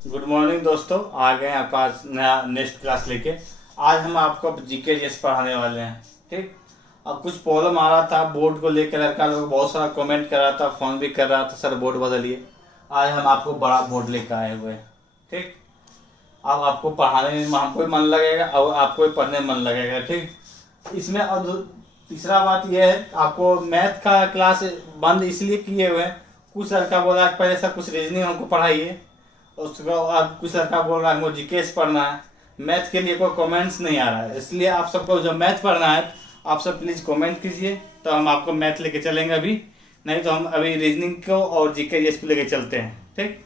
Good morning दोस्तों, आ गए हैं आपका आज नया नेक्स्ट क्लास लेके। आज हम आपको जीके जीएस पढ़ाने वाले हैं। ठीक। अब कुछ प्रॉब्लम आ रहा था बोर्ड को लेकर, लड़का लोग बहुत सारा कमेंट कर रहा था, फ़ोन भी कर रहा था, सर बोर्ड बदलिए। आज हम आपको बड़ा बोर्ड लेकर आए हुए हैं। ठीक। अब आपको पढ़ाने में हमको भी मन लगेगा और आपको भी पढ़ने में मन लगेगा। ठीक। इसमें और तीसरा बात यह है, आपको मैथ का क्लास बंद इसलिए किए हुए हैं। कुछ लड़का बोला कि पहले सर कुछ रीजनिंग हमको पढ़ाइए, उसको अब कुछ लड़का बोल रहा है हमको जीकेएस पढ़ना है। मैथ के लिए कोई कमेंट्स नहीं आ रहा है, इसलिए आप सबको जो मैथ पढ़ना है आप सब प्लीज़ कमेंट कीजिए, तो हम आपको मैथ लेके चलेंगे अभी। नहीं तो हम अभी रीजनिंग को और जीकेएस को लेके चलते हैं। ठीक।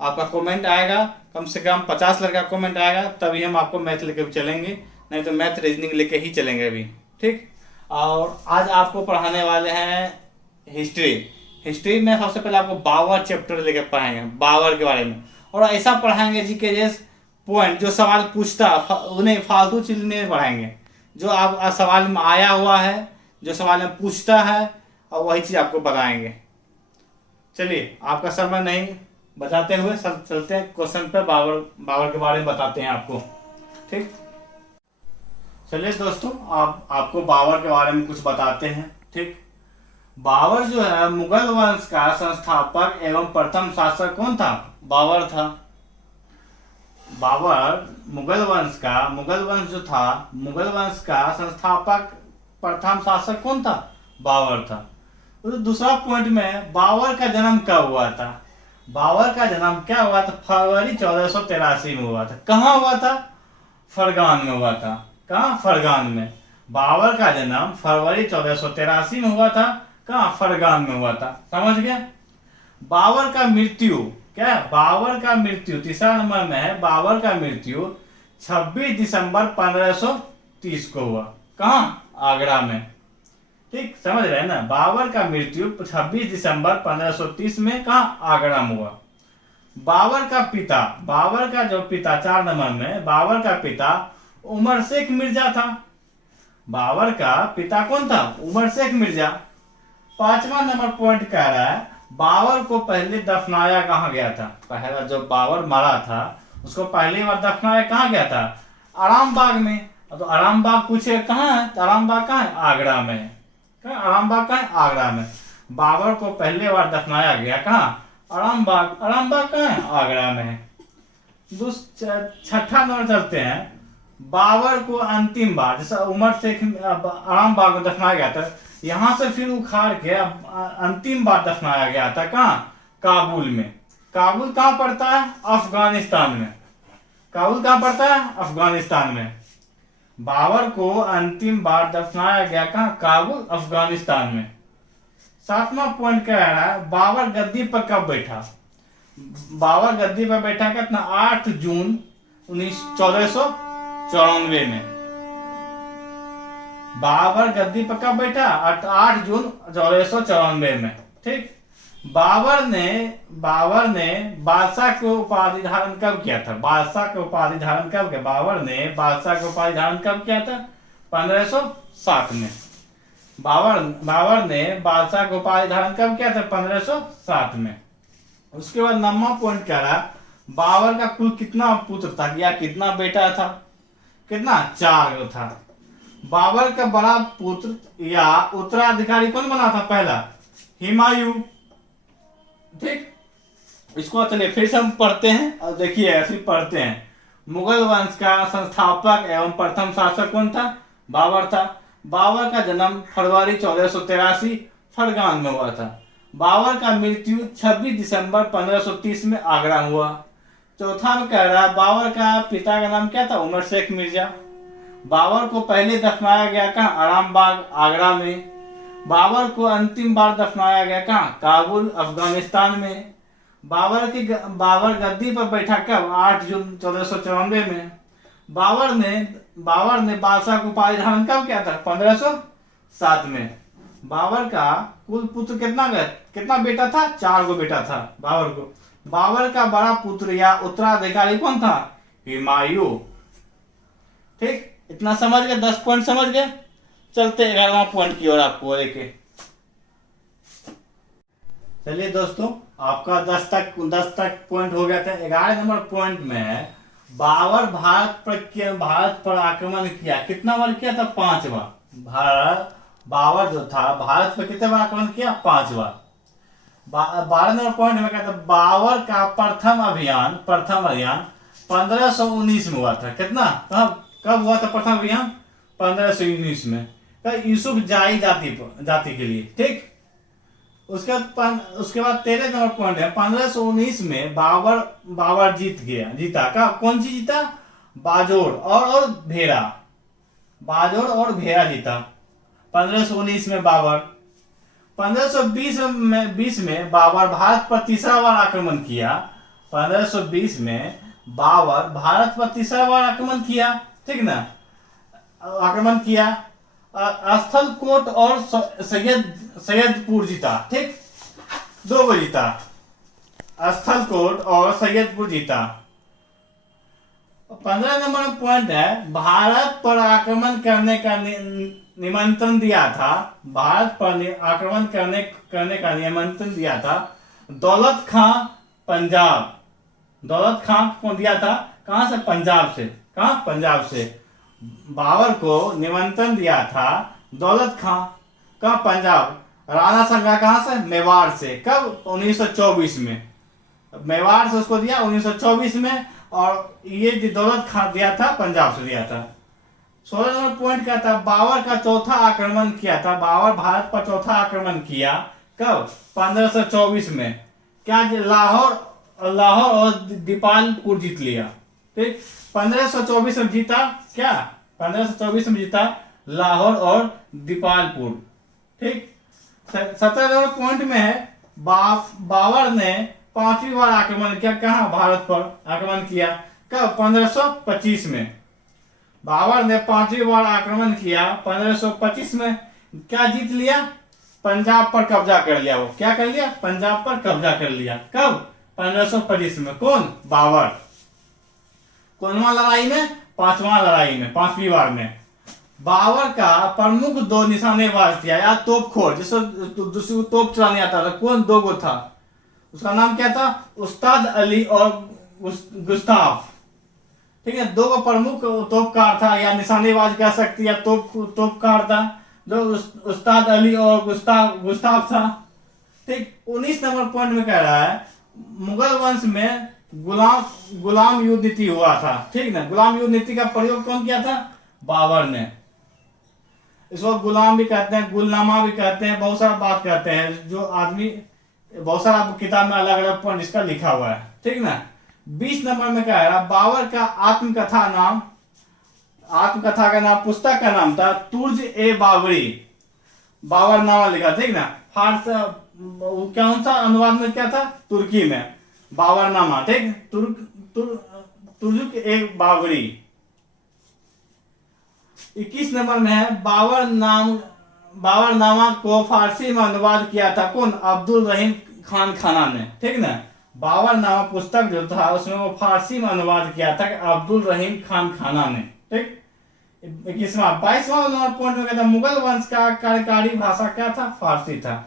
आपका कमेंट आएगा, कम से कम 50 लड़का कमेंट आएगा, तभी हम आपको मैथ लेके चलेंगे, नहीं तो मैथ रीजनिंग लेके ही चलेंगे अभी। ठीक। और आज आपको पढ़ाने वाले हैं हिस्ट्री। हिस्ट्री में सबसे पहले आपको बाबर चैप्टर लेके पढ़ाएंगे, बाबर के बारे में। और ऐसा पढ़ाएंगे जीके जैसे पॉइंट जो सवाल पूछता उन्हें फालतू चीज नहीं पढ़ाएंगे, जो आप सवाल में आया हुआ है, जो सवाल में पूछता है, और वही चीज आपको बताएंगे। चलिए आपका समय नहीं बताते हुए सब चलते हैं क्वेश्चन पर। बाबर के बारे में बताते हैं आपको। ठीक। चलिए दोस्तों, आपको बाबर के बारे में कुछ बताते हैं। ठीक। बाबर जो है मुगल वंश का संस्थापक एवं प्रथम शासक कौन था? बाबर था। बाबर मुगल वंश का संस्थापक प्रथम शासक कौन था? बाबर था। तो दूसरा पॉइंट में बाबर का जन्म कब हुआ था? बाबर का जन्म क्या हुआ था? फरवरी 1483 में हुआ था। कहाँ हुआ था? फरगान में हुआ था। कहाँ? फरगान में। बाबर का जन्म फरवरी 1483 में हुआ था। कहाँ? फरगान में हुआ था। समझ गया? बाबर का मृत्यु क्या है? बाबर का मृत्यु तीसरा नंबर में है। बाबर का मृत्यु 26 दिसंबर 1530 को हुआ। कहाँ? आगरा में। ठीक, समझ रहे हैं ना? बाबर का मृत्यु 26 दिसंबर 1530 में कहाँ? आगरा में हुआ। बाबर का पिता, बाबर का जो पिता 4 नंबर में, बाबर का पिता उमर शेख मिर्जा था। बाबर का पिता कौन था? उमर शेख मिर्जा। 5वां नंबर पॉइंट कह रहा है बाबर को पहले दफनाया कहाँ गया था? पहला जो बाबर मारा था उसको पहली बार दफनाया कहाँ गया था? आराम बाग में। तो आराम बाग पूछे कहाँ है? तो आराम बाग कहाँ है? आगरा में। कहाँ? आराम बाग कहाँ है? आगरा में। बाबर को पहली बार दफनाया गया कहाँ? आराम बाग। आराम बाग कहाँ है? आगरा में। छठा नंबर चलते हैं। बाबर को अंतिम बार जैसा उमर शेख आराम बाग में दफनाया गया था, यहां से फिर उखाड़ के अंतिम बार दफनाया गया था कहाँ? काबुल में। काबुल कहाँ पड़ता है? अफगानिस्तान में। काबुल कहाँ पड़ता है? अफगानिस्तान में। बाबर को अंतिम बार दफनाया गया कहाँ? काबुल, अफगानिस्तान में। 7वां पॉइंट क्या रहा है? बाबर गद्दी पर कब बैठा? बाबर गद्दी पर बैठा कितना? 8 जून 1494 में। बाबर गद्दी पर कब बैठा? 8 जून 1494 में। ठीक। बाबर ने बादशाह को उपाधि धारण कब किया था? बादशाह को उपाधि धारण कब किया? बाबर ने बादशाह को उपाधि धारण कब किया था? 1507 में। बाबर ने बादशाह को उपाधि धारण कब किया था? 1507 में। उसके बाद 9वां पॉइंट क्या रहा? बाबर का कुल कितना पुत्र था या कितना बेटा था? कितना? 4 था। बाबर का बड़ा पुत्र या उत्तराधिकारी कौन बना था पहला? हुमायूं। ठीक। इसको चलिए फिर से हम पढ़ते हैं और देखिए ऐसे पढ़ते हैं। मुगल वंश का संस्थापक एवं प्रथम शासक कौन था? बाबर था। बाबर का जन्म फरवरी 1483 फरगान में हुआ था। बाबर का मृत्यु 26 दिसंबर 1530 में आगरा में हुआ। चौथा में कह रहा है बाबर का पिता का नाम क्या था? उमर शेख मिर्जा। बाबर को पहले दफनाया गया कहाँ? आराम बाग, आगरा में। बाबर को अंतिम बार दफनाया गया कहाँ? काबुल, अफगानिस्तान में। बाबर गद्दी पर बैठा कब? 8 जून 1494 में। बाबर ने बादशाह को उपाधि धारण कब किया था? 1507 में। बाबर का कुल पुत्र कितना बेटा था? 4 गो बेटा था बाबर को। बाबर का बड़ा पुत्र या उत्तराधिकारी कौन था? हुमायूं। ठीक, इतना समझ गए? 10 पॉइंट समझ गए। चलते 11वां पॉइंट की ओर आपको लेके। चलिए दोस्तों, आपका 10 तक पॉइंट हो गया था। 11 नंबर पॉइंट में बाबर भारत पर आक्रमण किया। कितना बार किया था? 5 बार। बाबर जो था भारत पर कितने बार आक्रमण किया? 5 बार। 12 नंबर पॉइंट में कहता बाबर का प्रथम अभियान 1519 में हुआ था। कितना? कब हुआ था प्रथम अभियान? 1519 में। यूसुफ जाई जाति के लिए। ठीक। उसके बाद 13 नंबर पॉइंट है 1519 में बाबर जीता। का कौन सी जीता? बाजोड़ और भेड़ा। बाजोड़ और भेड़ा जीता 1519 में बाबर। 1520 में बाबर भारत पर तीसरा बार आक्रमण किया। 1520 में बाबर भारत पर तीसरा बार आक्रमण किया। ठीक ना? आक्रमण किया। स्थलकोट और सैयदपुर जीता। ठीक, 2 गो जीता। स्थलकोट और सैयदपुर जीता। 15 नंबर पॉइंट है भारत पर आक्रमण करने का निमंत्रण दिया था। भारत पर आक्रमण करने का निमंत्रण दिया था दौलत खां पंजाब। दौलत खां को दिया था कहां से? पंजाब से। कहां? पंजाब से। बाबर को निमंत्रण दिया था दौलत खां का पंजाब। राणा संगा कहां से? मेवाड़ से। कब? 1924 में। मेवाड़ से उसको दिया 1924 में, और ये दौलत खां दिया था पंजाब से दिया था। 16 नंबर पॉइंट क्या था? बाबर का चौथा आक्रमण किया था। बाबर भारत पर चौथा आक्रमण किया। कब? 1524 में। क्या? लाहौर और दीपालपुर जीत लिया। ठीक, 1524 में जीता। क्या? 1524 में जीता लाहौर और दीपालपुर। ठीक। 17 नंबर पॉइंट में है बाबर ने 5वीं बार आक्रमण किया। कहां? भारत पर आक्रमण किया। कब? 1525 में। बाबर ने 5वीं बार आक्रमण किया 1525 में। क्या जीत लिया? पंजाब पर कब्जा कर लिया। वो क्या कर लिया? पंजाब पर कब्जा कर लिया। कब? 1525 में। कौन? बाबर। कौनवा लड़ाई में? 5वां लड़ाई में, 5वीं बार में। बाबर का प्रमुख 2 निशानेबाज थे या तोपखोर, जिसको दूसरी तोप चलाने आता था। कौन? 2 गो था। उसका नाम क्या था? उस्ताद अली और गुस्ताफ। ठीक है, 2 गो प्रमुख तोपकार था, या निशानेबाज कह सकती, या तोपकार था। जो उस्ताद अली और गुस्ताफ था। ठीक। 19 नंबर पॉइंट में कह रहा है मुगल वंश में गुलाम युद्ध नीति हुआ था। ठीक ना? गुलाम युद्ध नीति का प्रयोग कौन किया था? बाबर ने। इसको गुलाम भी कहते हैं, गुलनामा भी कहते हैं, बहुत सारा बात कहते हैं। जो आदमी बहुत सारा किताब में अलग अलग पॉइंट इसका लिखा हुआ है। ठीक ना? 20 नंबर में क्या है? बाबर का आत्मकथा का नाम, पुस्तक का नाम था तुर्ज ए बाबरी। बाबर नामा लिखा। ठीक ना? कौन सा अनुवाद में क्या था? तुर्की में बाबरनामा। ठीक, तुर्क एक बाबरी। 21 नंबर में है बाबरनामा को फारसी में अनुवाद किया था। कौन? अब्दुल रहीम खान खाना ने। ठीक ना? बाबरनामा पुस्तक जो था उसमें वो फारसी में अनुवाद किया था अब्दुल रहीम खान खाना ने। ठीक। 22वां नंबर पॉइंट में कहता मुगल वंश का कार्यकारी भाषा क्या था? फारसी था।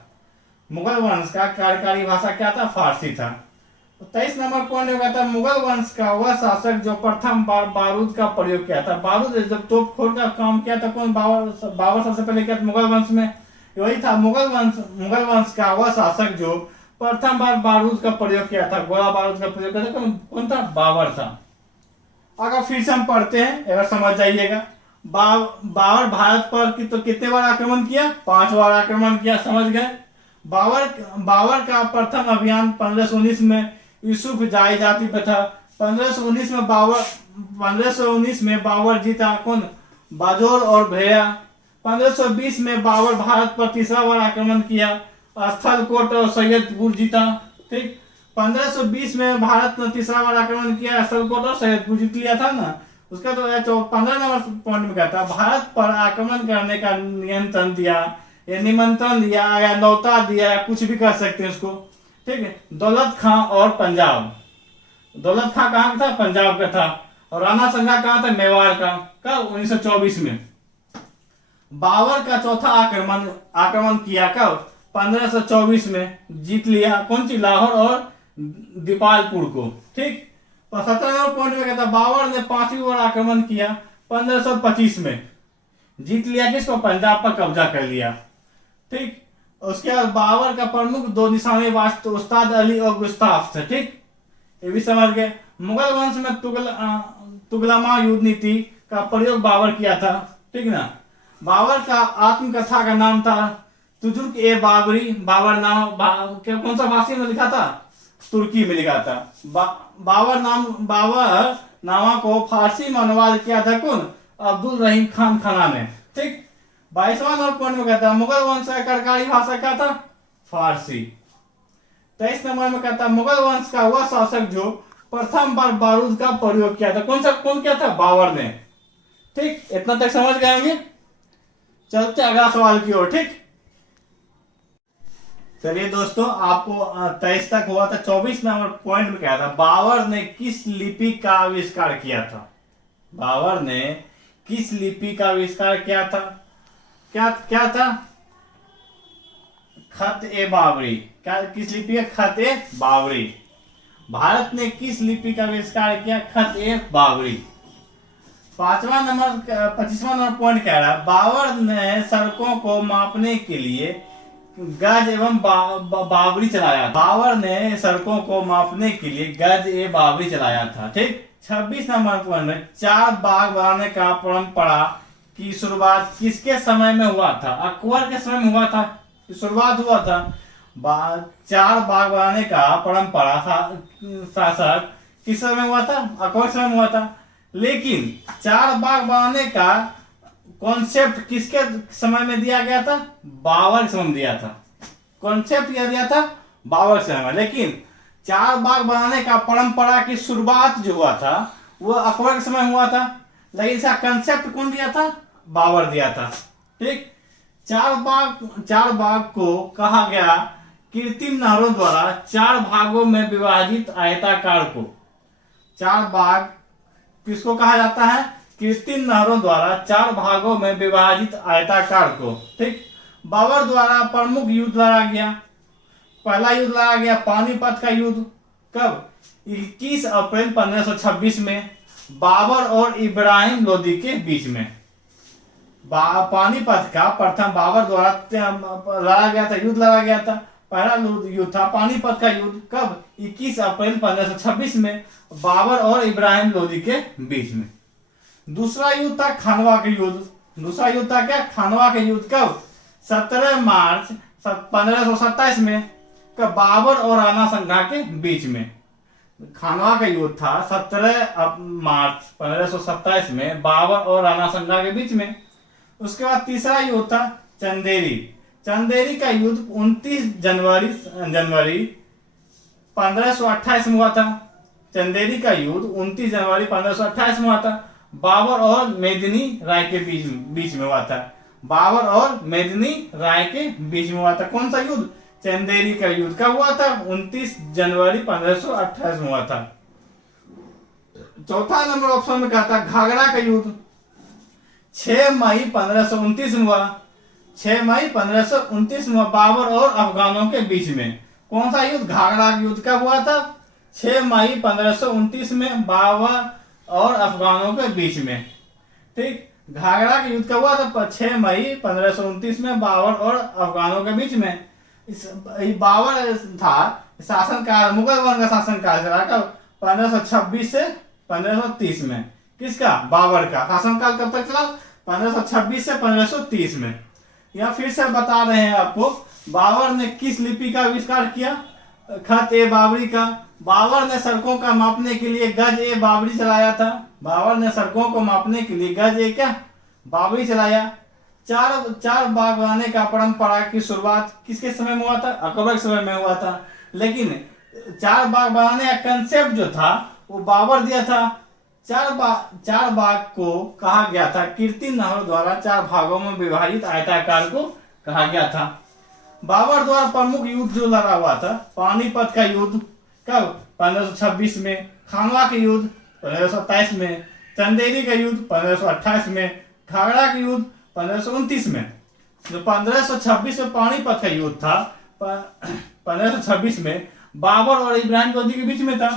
मुगल वंश का कार्यकारी भाषा क्या था? फारसी था। 23 नंबर पॉइंट में कहता मुगल वंश का वह शासक जो प्रथम बार बारूद का प्रयोग किया था। बारूद जब तोपखोर का काम किया था कौन? बाबर सबसे पहले किया था मुगल वंश में। वही था मुगल वंश का वह शासक जो प्रथम बार बारूद का प्रयोग किया था, गोला बारूद का प्रयोग किया था। कौन था? बाबर था। अगर फिर से हम पढ़ते हैं, अगर समझ जाइएगा। बाबर भारत पर तो कितने बार आक्रमण किया? 5 बार आक्रमण किया। समझ गए? बाबर का प्रथम अभियान 1519 में यूसुफ जाई जाति पे था। 1519 में बाबर जीता। कौन? बाजोर और भेड़ा। 1520 में बाबर भारत पर तीसरा बार आक्रमण किया। स्थलकोट और सैयदपुर जीता। ठीक। 1520 में भारत ने तीसरा बार आक्रमण किया, स्थलकोट और सैयदपुर जीत लिया था ना। उसका तो 15 नंबर पॉइंट में कहता भारत पर आक्रमण करने का नियंत्रण दिया, या निमंत्रण दिया, या न्योता दिया, या कुछ भी कर सकते हैं उसको। ठीक है। दौलत खां और पंजाब। दौलत खां कहाँ का था? पंजाब का था। और राणा संगा कहाँ था? मेवाड़ का। कब? 1924 में। बाबर का चौथा आक्रमण किया। कब? 1524 में जीत लिया, कौन सी, लाहौर और दीपालपुर को। ठीक। 17 नंबर पॉइंट में कहता बाबर ने 5वीं बार आक्रमण किया 1525 में, जीत लिया किसको, पंजाब पर कब्जा कर लिया। ठीक। उसके बाद बाबर का प्रमुख 2 निशानेबाज तो उस्ताद अली और गुस्ताफ थे। ठीक, ये भी समझ गए। मुगल वंश में तुगलमा युद्ध नीति का प्रयोग बाबर किया था। ठीक ना। बाबर का आत्मकथा का नाम था तुजुर्क ए बाबरी। बाबर नाम कौन सा भाषा में लिखा था, तुर्की में लिखा था। बाबर नामा को फारसी में अनुवाद किया था कौन, अब्दुल रहीम खान खाना ने। ठीक। 22वां नंबर पॉइंट में कहता है मुगल वंश का सरकारी भाषा क्या था, फारसी। 23 नंबर में कहता है मुगल वंश का वह शासक जो प्रथम बार बारूद का प्रयोग किया था, कौन किया था, बाबर ने। ठीक, इतना तक समझ गए होंगे। चलते अगला सवाल की ओर। ठीक, चलिए दोस्तों, आपको 23 तक हुआ था। 24 नंबर पॉइंट में क्या था, बाबर ने किस लिपि का आविष्कार किया था। बाबर ने किस लिपि का आविष्कार किया था, क्या था, खत ए बाबरी। क्या, किस लिपि का, खत ए बाबरी। भारत ने किस लिपि का आविष्कार किया, खत ए बाबरी। 25वां नंबर पॉइंट कह रहा है बाबर ने सड़कों को मापने के लिए गज एवं बाबरी चलाया। बाबर ने सड़कों को मापने के लिए गज ए बाबरी चलाया था। ठीक। 26 नंबर पॉइंट में 4 बाग बनाने का परंपरा की शुरुआत किसके समय में हुआ था, अकबर के समय में हुआ था, शुरुआत हुआ था। 4 बाग बनाने का परंपरा शासक किस समय हुआ था, अकबर के समय में हुआ था। लेकिन 4 बाग बनाने का कॉन्सेप्ट किसके समय में दिया गया था, बाबर के समय में दिया था। कॉन्सेप्ट क्या दिया था, बाबर के समय में। लेकिन 4 बाग बनाने का परंपरा की शुरुआत जो हुआ था वो अकबर के समय में हुआ था। लेकिन इसका कंसेप्ट कौन दिया था, बाबर दिया था। ठीक। 4 बाग को कहा गया कृत्रिम नहरों द्वारा 4 भागों में विभाजित आयताकार को। 4 बाग किसको कहा जाता है, कृत्रिम नहरों द्वारा 4 भागों में विभाजित आयताकार को। ठीक। बाबर द्वारा प्रमुख युद्ध लड़ा गया। पहला युद्ध लड़ा गया पानीपत का युद्ध, कब, 21 अप्रैल 1526 में, बाबर और इब्राहिम लोदी के बीच में। पानीपत का प्रथम बाबर द्वारा लड़ा गया था, युद्ध लड़ा गया था। पहला युद्ध था पानीपत का युद्ध, कब, 21 अप्रैल 1526 में, बाबर और इब्राहिम लोदी के बीच में। दूसरा युद्ध था खानवा के युद्ध। दूसरा युद्ध था क्या, खानवा के युद्ध, कब, 17 मार्च 1527 में, कब, बाबर और राणा संगा के बीच में। खानवा का युद्ध था 17 मार्च 1527 में, बाबर और राणा संगा के बीच में। उसके बाद तीसरा युद्ध था चंदेरी का युद्ध 29 जनवरी 1528 में हुआ था। चंदेरी का युद्ध 29 जनवरी 1528 में हुआ था। बाबर और मेदिनी राय के बीच में हुआ था। बाबर और मेदिनी राय के बीच में हुआ था। कौन सा युद्ध, चंदेरी का युद्ध। कब हुआ था, 29 जनवरी 1528 में हुआ था। चौथा नंबर ऑप्शन में कहता घाघरा का युद्ध 6 मई 1529 में हुआ। 6 मई 1529 में हुआ, बाबर और अफगानों के बीच में। कौन सा युद्ध, घाघरा का युद्ध। कब हुआ था, 6 मई 1529 में, बाबर और अफगानों के बीच में। ठीक। घाघरा का युद्ध कब हुआ था, 6 मई 1529 में, बाबर और अफगानों के बीच में। बाबर था शासनकाल, मुगल वंश का शासनकाल चला कब, 1526 से 1530 में। किसका, बाबर का शासनकाल कब तक चला, 1526 से 1530 में। यह फिर से बता रहे हैं आपको, बाबर ने किस लिपि का आविष्कार किया, खत ए बाबरी का। बाबर ने सड़कों का मापने के लिए गज ए बाबरी चलाया था। बाबर ने सड़कों को मापने के लिए गज ए क्या, बाबरी चलाया। 4 बाग बनाने का परंपरा की शुरुआत किसके समय में हुआ था, अकबर के समय में हुआ था। लेकिन 4 बाग बनाने का कंसेप्ट जो था वो बाबर दिया था। 4 बाग को कहा गया था कृत्रिम नहरों द्वारा 4 भागों में विभाजित आयताकार को कहा गया था। बाबर द्वारा प्रमुख युद्ध जो लड़ा हुआ था, पानीपत का युद्ध, कब, 1526 में, खानवा के युद्ध 1527 में, चंदेरी का युद्ध 1528 में, घाघरा के युद्ध 1529 में। जो 1526 में पानीपत का युद्ध था, 1526 में बाबर और इब्राहिम लोदी के बीच में था।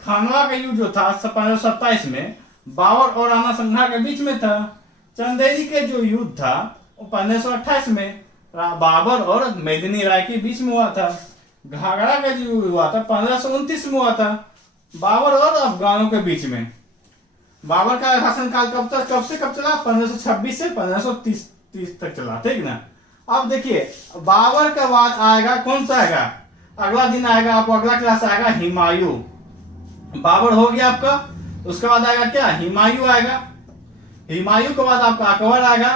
खानवा का युद्ध जो था 1527 में बाबर और राणा संघा के बीच में था। चंदेरी के जो युद्ध था वो 1528 में बाबर और मेदिनी राय के बीच में हुआ था। घाघरा का जो युद्ध हुआ था 1529 में हुआ था, बाबर और अफगानों के बीच में। बाबर का शासनकाल कब से कब चला? 1526 से 1530 तक चला, ठीक ना। अब देखिए बाबर के बाद आएगा कौन सा आएगा, अगला दिन आएगा आपको, अगला क्लास आएगा हुमायूं। बाबर हो गया आपका, उसके बाद आएगा क्या? हुमायूं आएगा। हुमायूं के बाद आपका अकबर आएगा।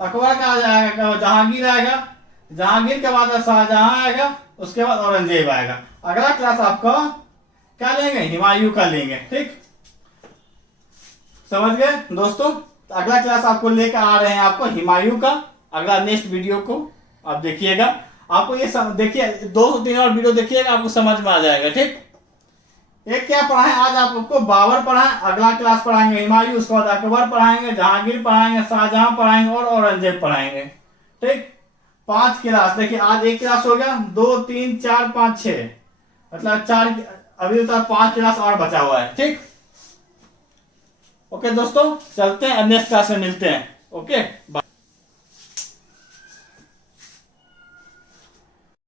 अकबर का आएगा जहांगीर आएगा। जहांगीर के बाद शाहजहां आएगा। उसके बाद औरंगजेब आएगा। अगला क्लास आपका क्या लेंगे? हुमायूं का लेंगे, ठीक। समझ गए दोस्तों? अगला क्लास आपको लेकर आ रहे हैं आपको हुमायूं का, अगला नेक्स्ट वीडियो को आप देखिएगा। आपको ये देखिए 2-3 और वीडियो देखिएगा, आपको समझ में आ जाएगा, ठीक। एक क्या पढ़ाएं आज आपको? बाबर पढ़ाएं, अगला क्लास पढ़ाएंगे हुमायूं, उसके बाद अकबर पढ़ाएंगे, जहांगीर पढ़ाएंगे, शाहजहां पढ़ाएंगे और औरंगजेब पढ़ाएंगे, ठीक। 5 क्लास देखिए, आज एक क्लास हो गया, 2 3 4 5 6, मतलब 4, अभी तो 5 क्लास और बचा हुआ है, ठीक। ओके दोस्तों, चलते हैं, नेक्स्ट क्लास में मिलते हैं। Okay bye.